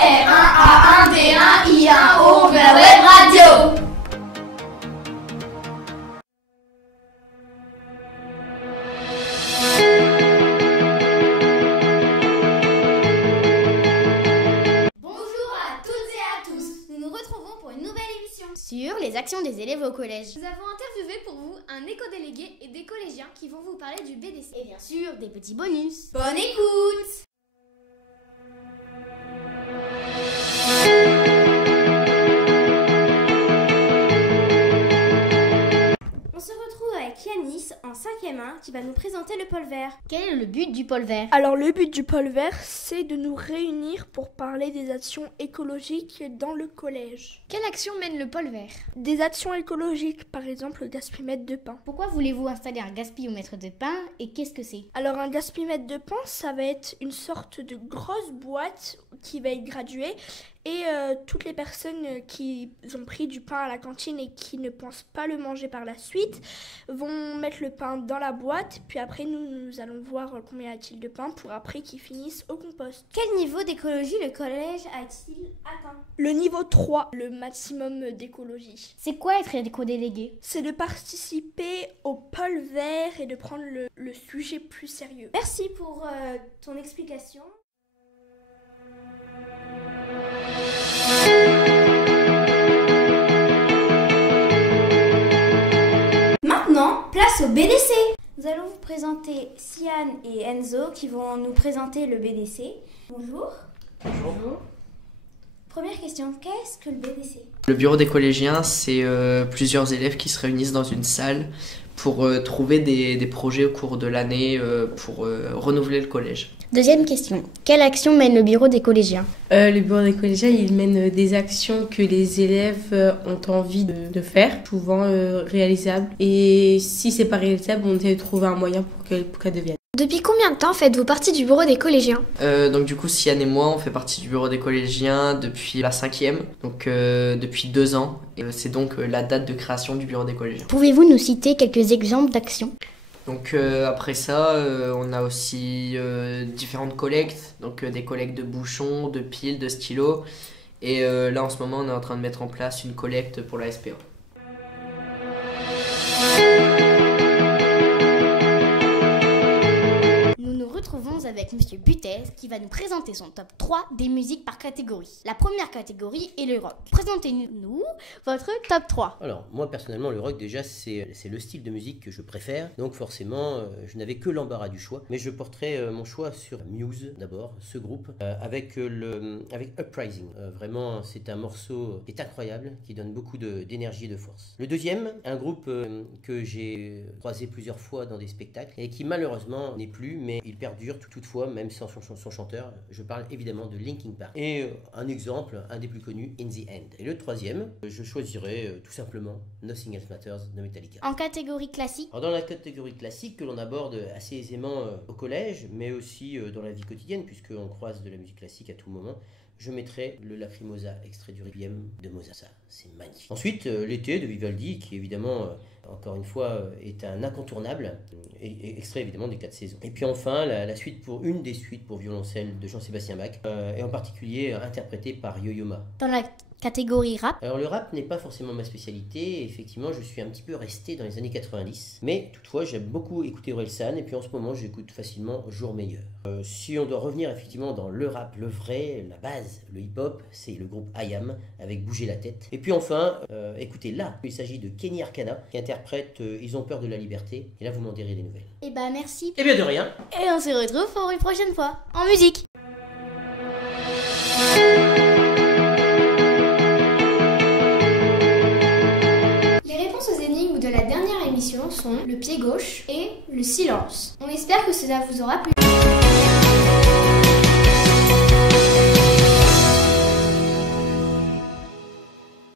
R1A1D1I1O de la web radio. Bonjour à toutes et à tous. Nous nous retrouvons pour une nouvelle émission sur les actions des élèves au collège. Nous avons interviewé pour vous un éco-délégué et des collégiens qui vont vous parler du BDC. Et bien sûr, des petits bonus. Bonne écoute! On se retrouve avec Yanis en 5e 1 qui va nous présenter le pôle vert. Quel est le but du pôle vert? Alors le but du pôle vert, c'est de nous réunir pour parler des actions écologiques dans le collège. Quelle action mène le pôle vert? Des actions écologiques, par exemple le gaspillemètre de pain. Pourquoi voulez-vous installer un gaspillomètre de pain et qu'est-ce que c'est? Alors un gaspillemètre de pain, ça va être une sorte de grosse boîte qui va être graduée et toutes les personnes qui ont pris du pain à la cantine et qui ne pensent pas le manger par la suite vont mettre le pain dans la boîte, puis après nous allons voir combien y a-t-il de pain pour après qu'ils finissent au compost. Quel niveau d'écologie le collège a-t-il atteint? Le niveau 3, le maximum d'écologie. C'est quoi être éco-délégué? C'est de participer au pôle vert et de prendre le sujet plus sérieux. Merci pour ton explication. Maintenant, place au BDC. Nous allons vous présenter Sian et Enzo qui vont nous présenter le BDC. Bonjour. Bonjour. Première question, qu'est-ce que le BDC? Le bureau des collégiens, c'est plusieurs élèves qui se réunissent dans une salle pour trouver des projets au cours de l'année pour renouveler le collège. Deuxième question, quelle action mène le bureau des collégiens? Le bureau des collégiens, il mène des actions que les élèves ont envie de faire, souvent réalisables. Et si c'est pas réalisable, on essaie de trouver un moyen pour qu'elles deviennent. Depuis combien de temps faites-vous partie du bureau des collégiens? Donc du coup, Sian et moi, on fait partie du bureau des collégiens depuis la 5e, donc depuis 2 ans. Et c'est donc la date de création du bureau des collégiens. Pouvez-vous nous citer quelques exemples d'actions? Donc après ça, on a aussi différentes collectes, donc des collectes de bouchons, de piles, de stylos. Et là, en ce moment, on est en train de mettre en place une collecte pour la SPA. Retrouvons avec Monsieur Butez qui va nous présenter son top 3 des musiques par catégorie. La première catégorie est le rock. Présentez-nous votre top 3. Alors, moi personnellement, le rock déjà, c'est le style de musique que je préfère. Donc forcément, je n'avais que l'embarras du choix. Mais je porterai mon choix sur Muse d'abord, ce groupe, avec Uprising. Vraiment, c'est un morceau qui est incroyable, qui donne beaucoup d'énergie et de force. Le deuxième, un groupe que j'ai croisé plusieurs fois dans des spectacles et qui malheureusement n'est plus, mais il perdure toutefois, même sans son chanteur. Je parle évidemment de Linkin Park. Et un exemple, un des plus connus, In the End. Et le troisième, je choisirais tout simplement Nothing Else Matters de Metallica. En catégorie classique? Alors dans la catégorie classique que l'on aborde assez aisément au collège, mais aussi dans la vie quotidienne, puisqu'on croise de la musique classique à tout moment, je mettrai le Lacrimosa, extrait du Requiem de Mozart. Ça, c'est magnifique. Ensuite, l'été de Vivaldi, qui évidemment, encore une fois, est un incontournable, et extrait évidemment des 4 saisons. Et puis enfin, une des suites pour violoncelle de Jean-Sébastien Bach, et en particulier interprétée par Yo-Yo Ma. Dans la catégorie rap? Alors le rap n'est pas forcément ma spécialité, effectivement je suis un petit peu resté dans les années 90, mais toutefois j'aime beaucoup écouter Orelsan et puis en ce moment j'écoute facilement Jour Meilleur. Si on doit revenir effectivement dans le rap, le vrai, la base, le hip-hop, c'est le groupe IAM avec Bouger la tête. Et puis enfin, écoutez là, il s'agit de Kenny Arcana qui interprète Ils ont peur de la liberté, et là vous m'en direz des nouvelles. Et bah merci. Et bien de rien. Et on se retrouve pour une prochaine fois, en musique. De la dernière émission sont le pied gauche et le silence. On espère que cela vous aura plu.